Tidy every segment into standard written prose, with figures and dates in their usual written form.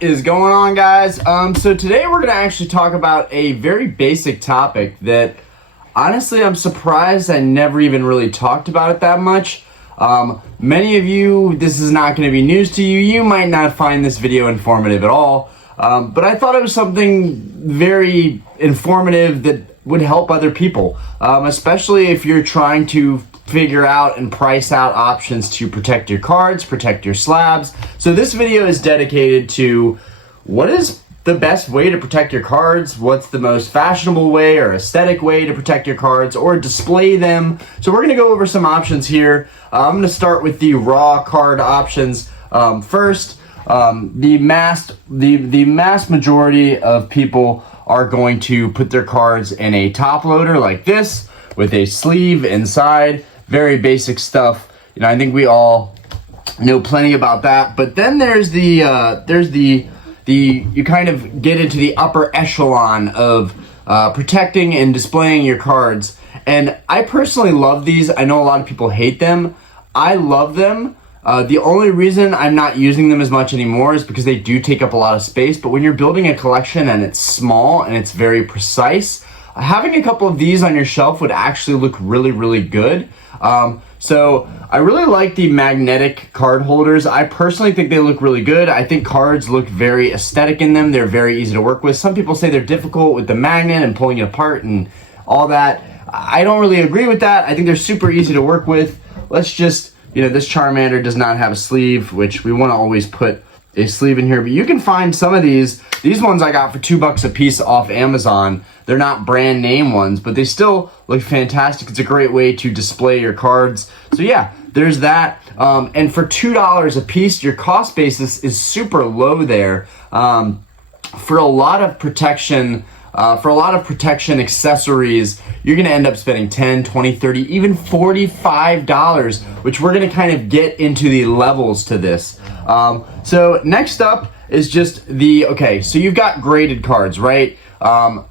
is going on, guys? So today we're going to actually talk about a very basic topic that honestly I'm surprised I never even really talked about it that much. Many of you, this is not going to be news to you. You might not find this video informative at all, but I thought it was something very informative that would help other people, especially if you're trying to figure out and price out options to protect your cards, protect your slabs. So this video is dedicated to what is the best way to protect your cards, what's the most fashionable way or aesthetic way to protect your cards or display them. So we're going to go over some options here. I'm going to start with the raw card options first. The mass majority of people are going to put their cards in a top loader like this with a sleeve inside. Very basic stuff. You know, I think we all know plenty about that. But then there's the you kind of get into the upper echelon of protecting and displaying your cards. And I personally love these. I know a lot of people hate them. I love them. The only reason I'm not using them as much anymore is because they do take up a lot of space. But when you're building a collection and it's small and it's very precise, having a couple of these on your shelf would actually look really, really good. So I really like the magnetic card holders. I personally think they look really good. I think cards look very aesthetic in them. They're very easy to work with. Some people say they're difficult with the magnet and pulling it apart and all that. I don't really agree with that. I think they're super easy to work with. Let's just, you know, this Charmander does not have a sleeve, which we want to always put a sleeve in here, but you can find some of these ones I got for $2 a piece off Amazon. They're not brand name ones, but they still look fantastic. It's a great way to display your cards. So yeah, there's that. And for $2 a piece, your cost basis is super low there. For a lot of protection accessories, you're going to end up spending $10, $20, $30, even $45, which we're going to kind of get into the levels to this. So next up is just so you've got graded cards, right?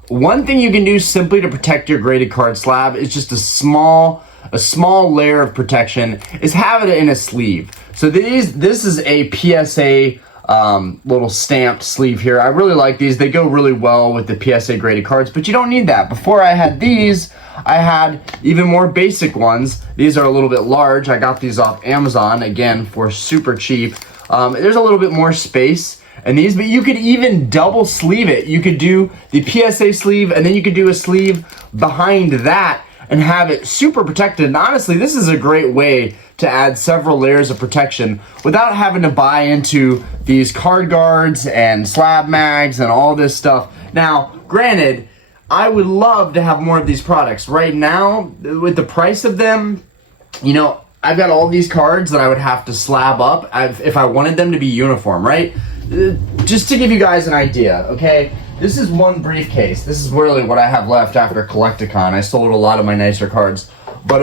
One thing you can do simply to protect your graded card slab is just a small layer of protection is have it in a sleeve. So this is a PSA little stamped sleeve here. I really like these. They go really well with the PSA graded cards, but you don't need that. Before I had these, I had even more basic ones. These are a little bit large. I got these off Amazon, again, for super cheap. There's a little bit more space in these, but you could even double sleeve it. You could do the PSA sleeve, and then you could do a sleeve behind that and have it super protected. And honestly, this is a great way to add several layers of protection without having to buy into these card guards and slab mags and all this stuff. Now, granted, I would love to have more of these products. Right now, with the price of them, you know, I've got all these cards that I would have to slab up if I wanted them to be uniform, right? Just to give you guys an idea, okay? This is one briefcase. This is really what I have left after Collecticon. I sold a lot of my nicer cards. But,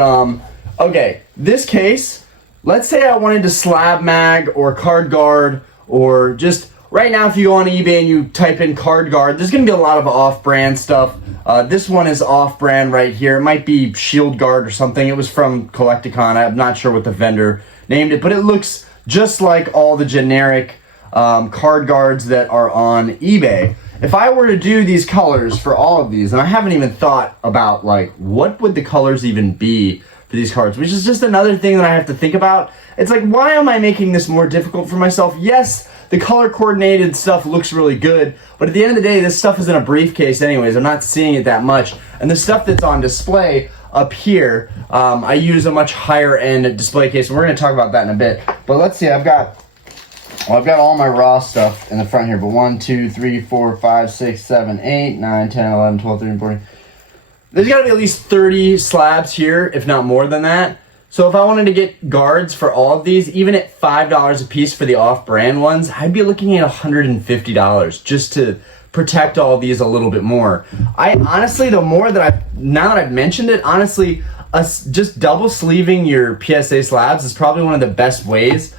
okay, this case, let's say I wanted to slab mag or card guard or just, right now if you go on eBay and you type in card guard, there's going to be a lot of off-brand stuff. This one is off-brand right here. It might be Shield Guard or something. It was from Collecticon. I'm not sure what the vendor named it, but it looks just like all the generic card guards that are on eBay. If I were to do these colors for all of these, and I haven't even thought about like what would the colors even be for these cards, which is just another thing that I have to think about. It's like, why am I making this more difficult for myself? Yes, the color coordinated stuff looks really good, but at the end of the day, this stuff is in a briefcase anyways. I'm not seeing it that much. And the stuff that's on display up here, I use a much higher end display case, and we're going to talk about that in a bit. But let's see, I've got all my raw stuff in the front here, but 1, 2, 3, 4, 5, 6, 7, 8, 9, 10, 11, 12, 13, 14. There's got to be at least 30 slabs here, if not more than that. So if I wanted to get guards for all of these, even at $5 a piece for the off-brand ones, I'd be looking at $150 just to protect all of these a little bit more. I honestly, now that I've mentioned it, honestly, just double sleeving your PSA slabs is probably one of the best ways.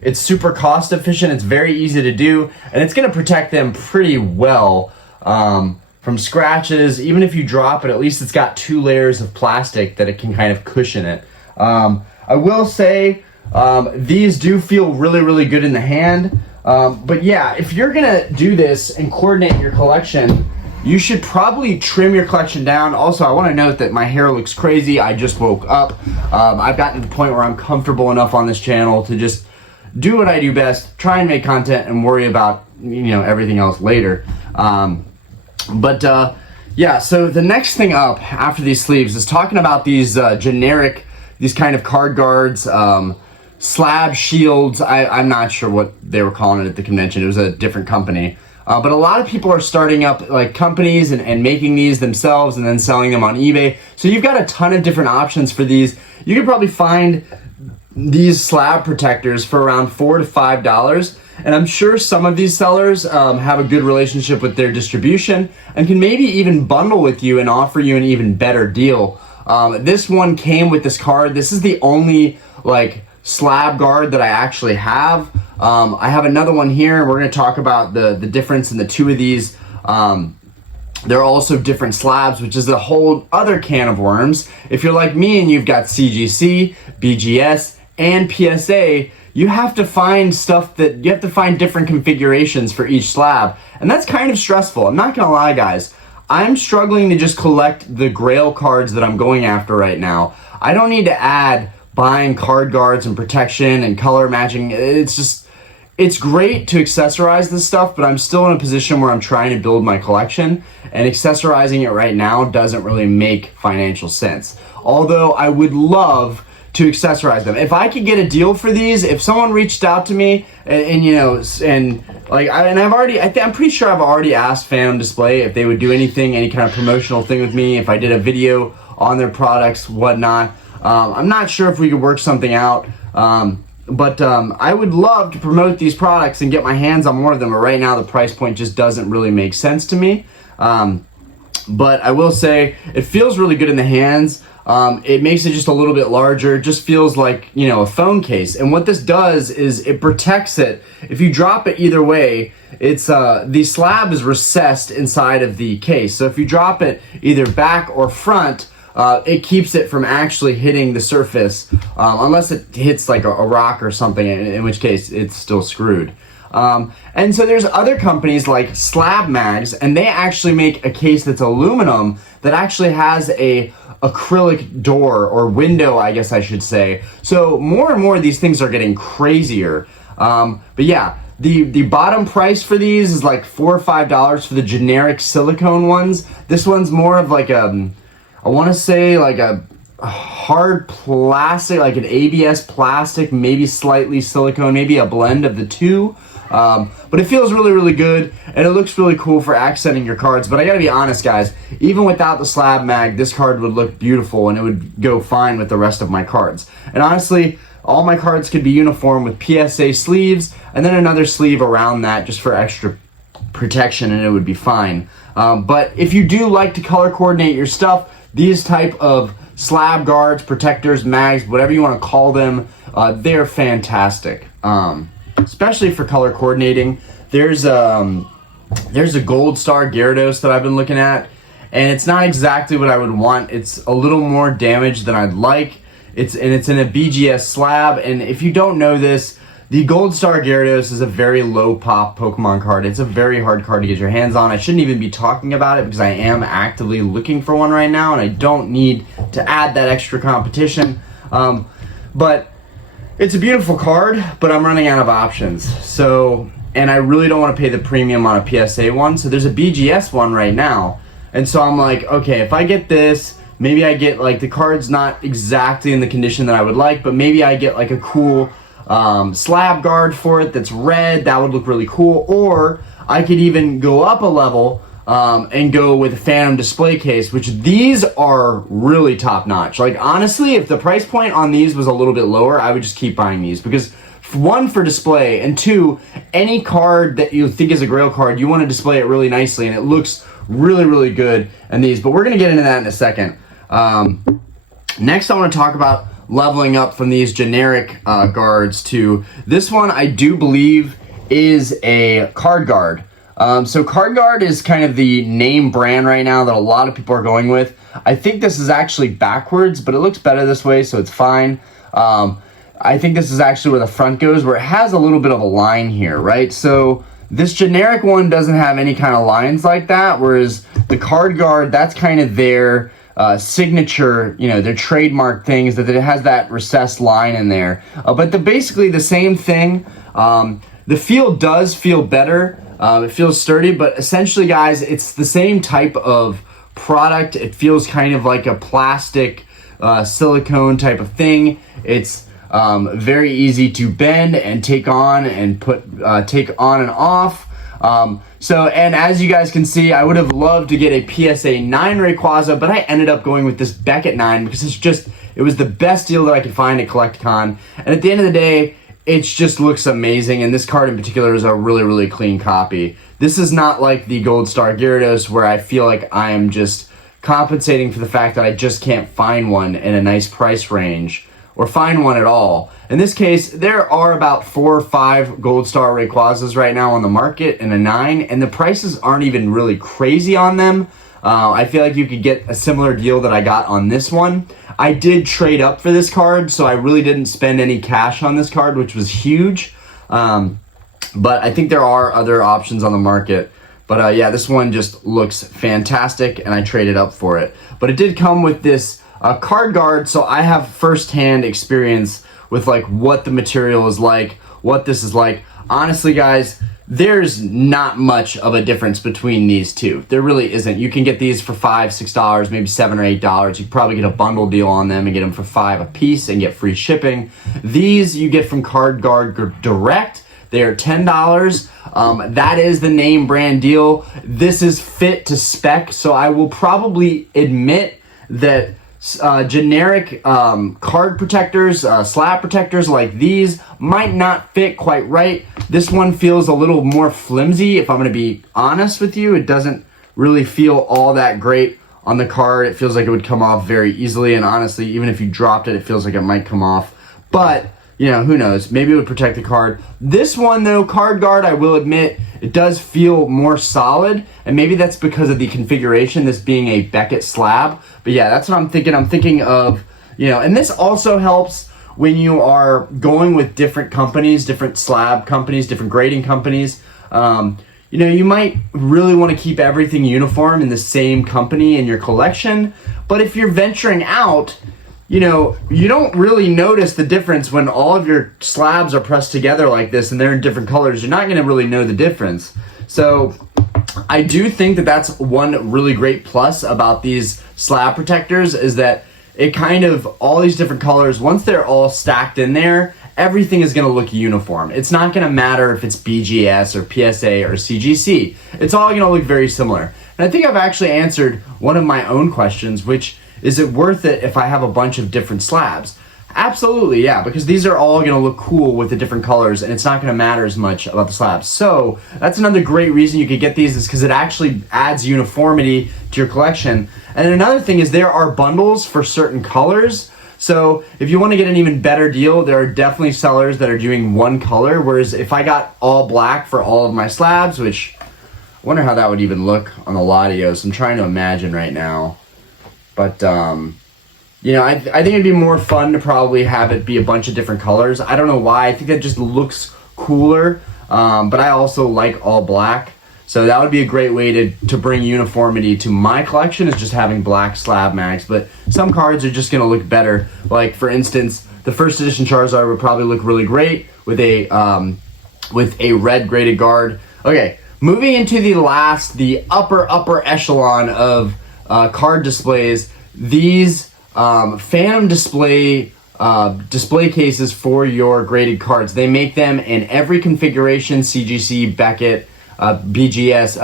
It's super cost efficient, it's very easy to do, and it's going to protect them pretty well from scratches. Even if you drop it, at least it's got 2 layers of plastic that it can kind of cushion it. I will say these do feel really, really good in the hand. But yeah, if you're gonna do this and coordinate your collection, you should probably trim your collection down. Also, I want to note that my hair looks crazy. I just woke up. I've gotten to the point where I'm comfortable enough on this channel to just do what I do best, try and make content and worry about, you know, everything else later. Yeah, so the next thing up after these sleeves is talking about these generic, these kind of card guards, slab shields. I'm not sure what they were calling it at the convention. It was a different company. But a lot of people are starting up like companies and making these themselves and then selling them on eBay. So you've got a ton of different options for these. You could probably find these slab protectors for around $4 to $5. And I'm sure some of these sellers have a good relationship with their distribution and can maybe even bundle with you and offer you an even better deal. This one came with this card. This is the only like slab guard that I actually have. I have another one here. We're going to talk about the difference in the two of these. They're also different slabs, which is a whole other can of worms. If you're like me and you've got CGC, BGS, and PSA, you have to find different configurations for each slab. And that's kind of stressful. I'm not going to lie, guys. I'm struggling to just collect the grail cards that I'm going after right now. I don't need to add buying card guards and protection and color matching. It's great to accessorize this stuff, but I'm still in a position where I'm trying to build my collection, and accessorizing it right now doesn't really make financial sense. Although I would love to accessorize them. If I could get a deal for these, if someone reached out to me and you know, I'm pretty sure I've already asked Phantom Display if they would do anything, any kind of promotional thing with me, if I did a video on their products, whatnot. I'm not sure if we could work something out, but I would love to promote these products and get my hands on more of them, but right now the price point just doesn't really make sense to me. But I will say it feels really good in the hands. It makes it just a little bit larger. It just feels like, you know, a phone case. And what this does is it protects it. If you drop it either way, it's the slab is recessed inside of the case. So if you drop it either back or front, it keeps it from actually hitting the surface, unless it hits like a rock or something, in which case it's still screwed. And so there's other companies like Slab Mags, and they actually make a case that's aluminum that actually has a acrylic door or window, I guess I should say. So more and more of these things are getting crazier. But yeah, the bottom price for these is like $4 or $5 for the generic silicone ones. This one's more of like I want to say like a hard plastic, like an ABS plastic, maybe slightly silicone, maybe a blend of the two. But it feels really, really good, and it looks really cool for accenting your cards. But I gotta be honest, guys, even without the slab mag, this card would look beautiful, and it would go fine with the rest of my cards. And honestly, all my cards could be uniform with PSA sleeves, and then another sleeve around that just for extra protection, and it would be fine. But if you do like to color coordinate your stuff, these type of slab guards, protectors, mags, whatever you want to call them, they're fantastic. Especially for color coordinating. There's a Gold Star Gyarados that I've been looking at, and it's not exactly what I would want. It's a little more damage than I'd like. It's in a BGS slab, and if you don't know this, the Gold Star Gyarados is a very low pop Pokemon card. It's a very hard card to get your hands on. I shouldn't even be talking about it because I am actively looking for one right now, and I don't need to add that extra competition. But it's a beautiful card, but I'm running out of options. So, and I really don't want to pay the premium on a PSA one. So there's a BGS one right now. And so I'm like, okay, if I get this, maybe I get like the card's not exactly in the condition that I would like, but maybe I get like a cool slab guard for it that's red. That would look really cool. Or I could even go up a level and go with a Phantom Display case, which these are really top notch. Like honestly, if the price point on these was a little bit lower, I would just keep buying these, because one, for display, and two, any card that you think is a grail card, you want to display it really nicely, and it looks really, really good in these. But we're going to get into that in a second. Next, I want to talk about leveling up from these generic guards to this one. I do believe is a card guard. So card guard is kind of the name brand right now that a lot of people are going with. I think this is actually backwards, but it looks better this way, so it's fine. I think this is actually where the front goes, where it has a little bit of a line here, right? So this generic one doesn't have any kind of lines like that, whereas the card guard, that's kind of their signature, you know, their trademark things, that it has that recessed line in there. But basically the same thing. The feel does feel better. It feels sturdy, but essentially, guys, it's the same type of product. It feels kind of like a plastic silicone type of thing. It's very easy to bend and take on and take on and off. And as you guys can see, I would have loved to get a PSA 9 Rayquaza, but I ended up going with this Beckett 9 because it was the best deal that I could find at CollectCon. And at the end of the day, it just looks amazing, and this card in particular is a really, really clean copy. This is not like the Gold Star Gyarados where I feel like I am just compensating for the fact that I just can't find one in a nice price range, or find one at all. In this case, there are about 4 or 5 Gold Star Rayquazas right now on the market in a 9, and the prices aren't even really crazy on them. I feel like you could get a similar deal that I got on this one. I did trade up for this card, so I really didn't spend any cash on this card, which was huge. But I think there are other options on the market. But yeah, this one just looks fantastic, and I traded up for it. But it did come with this card guard, so I have firsthand experience with like what the material is like, what this is like. Honestly, guys, there's not much of a difference between these two. There really isn't. You can get these for $5, $6, maybe $7 or $8. You probably get a bundle deal on them and get them for $5 a piece and get free shipping. These you get from Card Guard Direct. They are $10. That is the name brand deal. This is fit to spec, so I will probably admit that generic card protectors, slab protectors like these might not fit quite right. This one feels a little more flimsy, if I'm going to be honest with you. It doesn't really feel all that great on the card. It feels like it would come off very easily, and honestly, even if you dropped it, it feels like it might come off. But you know, who knows? Maybe it would protect the card. This one, though, Card Guard, I will admit, it does feel more solid, and maybe that's because of the configuration, this being a Beckett slab. But yeah, that's what I'm thinking. I'm thinking of, you know, and this also helps when you are going with different companies, different slab companies, different grading companies. You know, you might really want to keep everything uniform in the same company in your collection, but if you're venturing out, you know, you don't really notice the difference when all of your slabs are pressed together like this and they're in different colors. You're not going to really know the difference. So I do think that that's one really great plus about these slab protectors, is that it kind of, all these different colors, once they're all stacked in there, everything is going to look uniform. It's not going to matter if it's BGS or PSA or CGC. It's all going to look very similar. And I think I've actually answered one of my own questions, which is it worth it if I have a bunch of different slabs? Absolutely, yeah, because these are all going to look cool with the different colors, and it's not going to matter as much about the slabs. So that's another great reason you could get these, is because it actually adds uniformity to your collection. And then another thing is there are bundles for certain colors. So if you want to get an even better deal, there are definitely sellers that are doing one color, whereas if I got all black for all of my slabs, which I wonder how that would even look on the Latios. I'm trying to imagine right now. But, you know, I think it'd be more fun to probably have it be a bunch of different colors. I don't know why. I think that just looks cooler. But I also like all black. So that would be a great way to bring uniformity to my collection, is just having black slab mags. But some cards are just going to look better. Like, for instance, the first edition Charizard would probably look really great with a red graded guard. Okay, moving into the upper echelon of card displays, these Phantom display cases for your graded cards. They make them in every configuration: CGC, Beckett, BGS,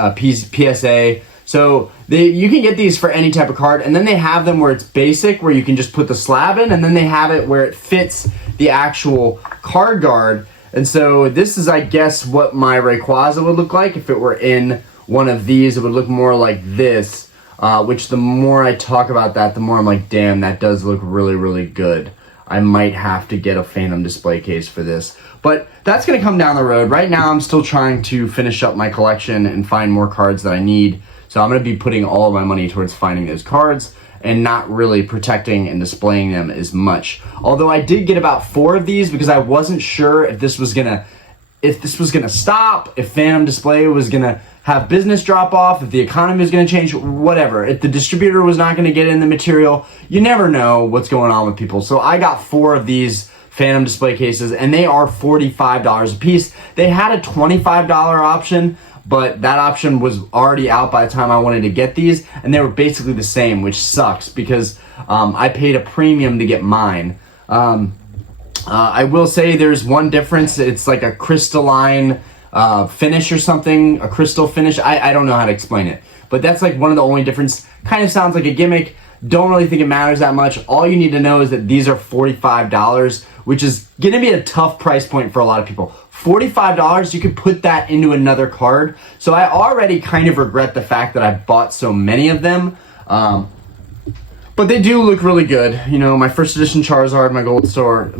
PSA. So you can get these for any type of card, and then they have them where it's basic, where you can just put the slab in, and then they have it where it fits the actual card guard. And so this is, I guess, what my Rayquaza would look like if it were in one of these. It would look more like this. Which the more I talk about that, the more I'm like, damn, that does look really, really good. I might have to get a Phantom display case for this. But that's going to come down the road. Right now, I'm still trying to finish up my collection and find more cards that I need. So I'm going to be putting all of my money towards finding those cards. and not really protecting and displaying them as much. Although I did get about 4 of these because I wasn't sure if this was gonna stop, if Phantom Display was gonna have business drop off, if the economy was gonna change, whatever. If the distributor was not gonna get in the material, you never know what's going on with people. So I got 4 of these Phantom Display cases, and they are $45 a piece. They had a $25 option, but that option was already out by the time I wanted to get these, and they were basically the same, which sucks because I paid a premium to get mine. I will say there's one difference. It's like a crystalline finish or something, a crystal finish. I don't know how to explain it, but that's like one of the only difference. Kind of sounds like a gimmick. Don't really think it matters that much. All you need to know is that these are $45, which is going to be a tough price point for a lot of people. $45, you could put that into another card. So I already kind of regret the fact that I bought so many of them. But they do look really good. You know, my first edition Charizard, my Gold Star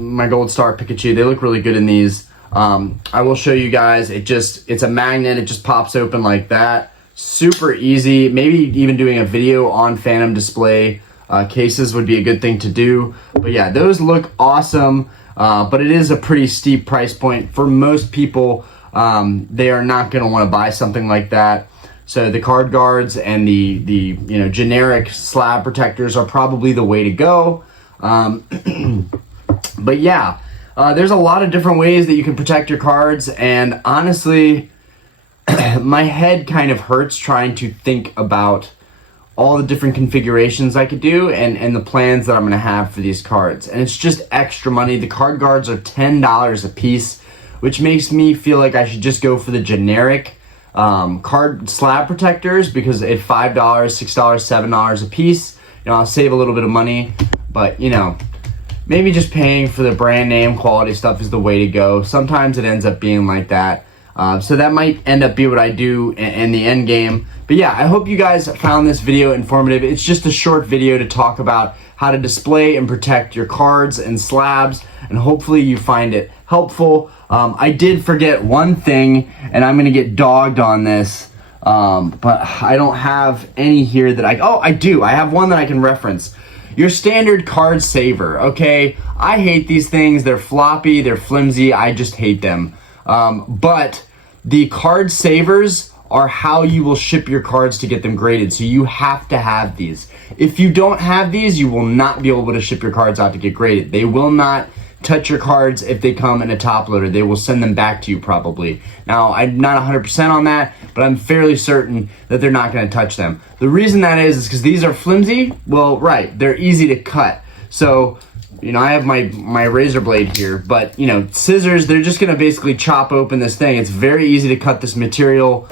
Pikachu, they look really good in these. I will show you guys. It's a magnet. It just pops open like that. Super easy. Maybe even doing a video on Phantom Display cases would be a good thing to do. But yeah, those look awesome. But it is a pretty steep price point for most people. They are not going to want to buy something like that. So the card guards and the generic slab protectors are probably the way to go. But yeah, there's a lot of different ways that you can protect your cards, and honestly, my head kind of hurts trying to think about all the different configurations I could do and the plans that I'm going to have for these cards. And it's just extra money. The card guards are $10 a piece, which makes me feel like I should just go for the generic card slab protectors, because at $5, $6, $7 a piece, I'll save a little bit of money. But maybe just paying for the brand name quality stuff is the way to go. Sometimes it ends up being like that. So that might end up be what I do in the end game. But yeah, I hope you guys found this video informative. It's just a short video to talk about how to display and protect your cards and slabs, and hopefully you find it helpful. I did forget one thing, and I'm gonna get dogged on this, but I don't have any here that I do. I have one that I can reference. Your standard card saver, okay? I hate these things. They're floppy, they're flimsy, I just hate them. But the card savers are how you will ship your cards to get them graded. So you have to have these. If you don't have these, you will not be able to ship your cards out to get graded. They will not touch your cards if they come in a top loader. They will send them back to you probably. Now, I'm not 100% on that, but I'm fairly certain that they're not going to touch them. The reason that is because these are flimsy. Well, right, they're easy to cut. So I have my razor blade here, but scissors, they're just gonna basically chop open this thing. It's very easy to cut this material.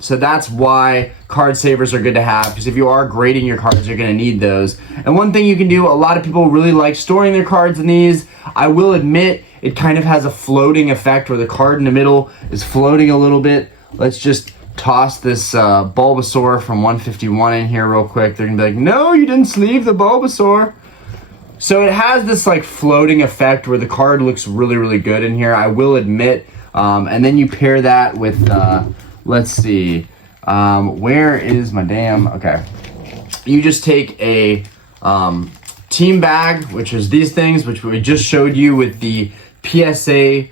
So that's why card savers are good to have, because if you are grading your cards, you're gonna need those. And one thing you can do, a lot of people really like storing their cards in these. I will admit, it kind of has a floating effect where the card in the middle is floating a little bit. Let's just toss this Bulbasaur from 151 in here real quick. They're gonna be like, no, you didn't sleeve the Bulbasaur. So it has this like floating effect where the card looks really, really good in here, I will admit. And then you pair that with, let's see, where is my damn, okay. You just take a team bag, which is these things, which we just showed you with the PSA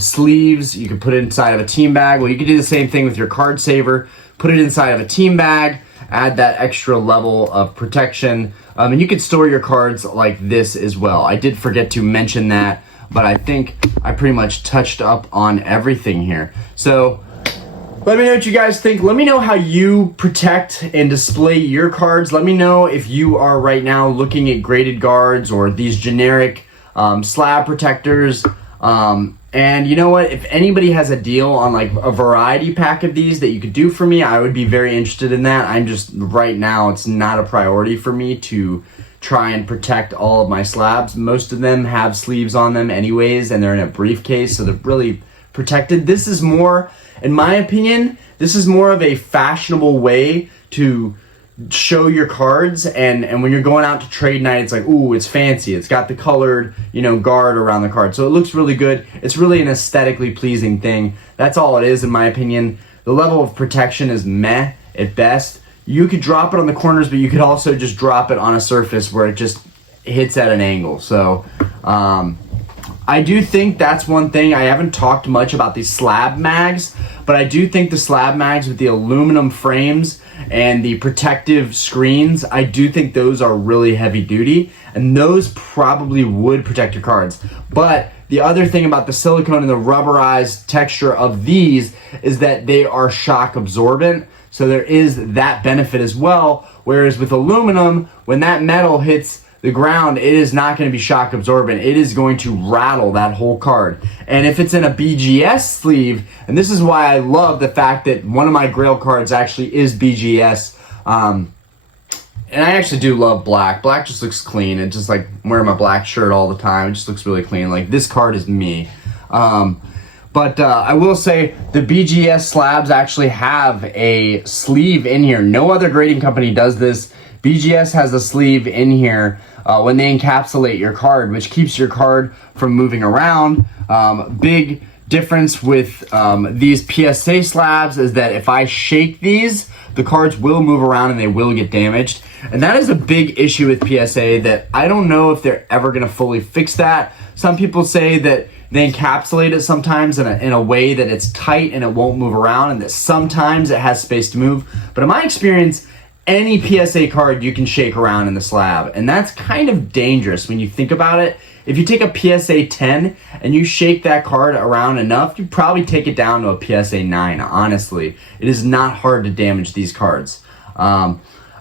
sleeves. You can put it inside of a team bag. Well, you can do the same thing with your card saver. Put it inside of a team bag, add that extra level of protection. And you can store your cards like this as well. I did forget to mention that, but I think I pretty much touched up on everything here. So let me know what you guys think. Let me know how you protect and display your cards. Let me know if you are right now looking at graded guards or these generic slab protectors. And you know what? If anybody has a deal on like a variety pack of these that you could do for me, I would be very interested in that. I'm just, right now, it's not a priority for me to try and protect all of my slabs. Most of them have sleeves on them anyways, and they're in a briefcase, so they're really protected. This is more, in my opinion, this is more of a fashionable way to show your cards, and when you're going out to trade night, it's like, ooh, it's fancy. It's got the colored, guard around the card. So it looks really good. It's really an aesthetically pleasing thing. That's all it is, in my opinion. The level of protection is meh at best. you could drop it on the corners, but you could also just drop it on a surface where it just hits at an angle. So I do think that's one thing. I haven't talked much about these slab mags, but I do think the slab mags with the aluminum frames and the protective screens, I do think those are really heavy duty, and those probably would protect your cards. But the other thing about the silicone and the rubberized texture of these is that they are shock absorbent. So there is that benefit as well. Whereas with aluminum, when that metal hits the ground, it is not going to be shock absorbent. It is going to rattle that whole card. And if it's in a BGS sleeve, and this is why I love the fact that one of my Grail cards actually is BGS. And I actually do love black. Black just looks clean. It's just like I'm wearing my black shirt all the time. It just looks really clean. Like, this card is me. But I will say the BGS slabs actually have a sleeve in here. No other grading company does this. BGS has a sleeve in here when they encapsulate your card, which keeps your card from moving around. Big difference with these PSA slabs is that if I shake these, the cards will move around and they will get damaged. And that is a big issue with PSA that I don't know if they're ever going to fully fix that. Some people say that they encapsulate it sometimes in a way that it's tight and it won't move around, and that sometimes it has space to move. But in my experience, any PSA card you can shake around in the slab, and that's kind of dangerous when you think about it. If you take a PSA 10 and you shake that card around enough, you probably take it down to a PSA 9, honestly. It is not hard to damage these cards.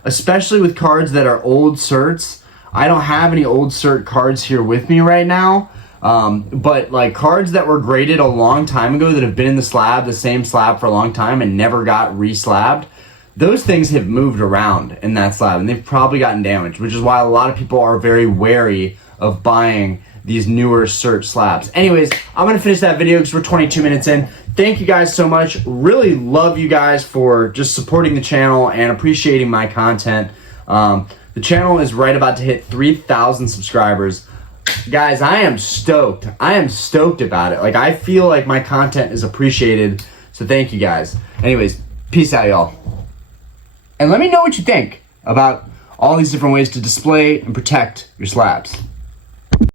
Especially with cards that are old certs. I don't have any old cert cards here with me right now. But like cards that were graded a long time ago that have been in the slab, the same slab for a long time and never got re-slabbed, those things have moved around in that slab and they've probably gotten damaged, which is why a lot of people are very wary of buying these newer cert slabs. Anyways, I'm going to finish that video because we're 22 minutes in. Thank you guys so much. Really love you guys for just supporting the channel and appreciating my content. The channel is right about to hit 3,000 subscribers. Guys, I am stoked. I am stoked about it. Like, I feel like my content is appreciated. So thank you guys. Anyways, peace out, y'all. And let me know what you think about all these different ways to display and protect your slabs.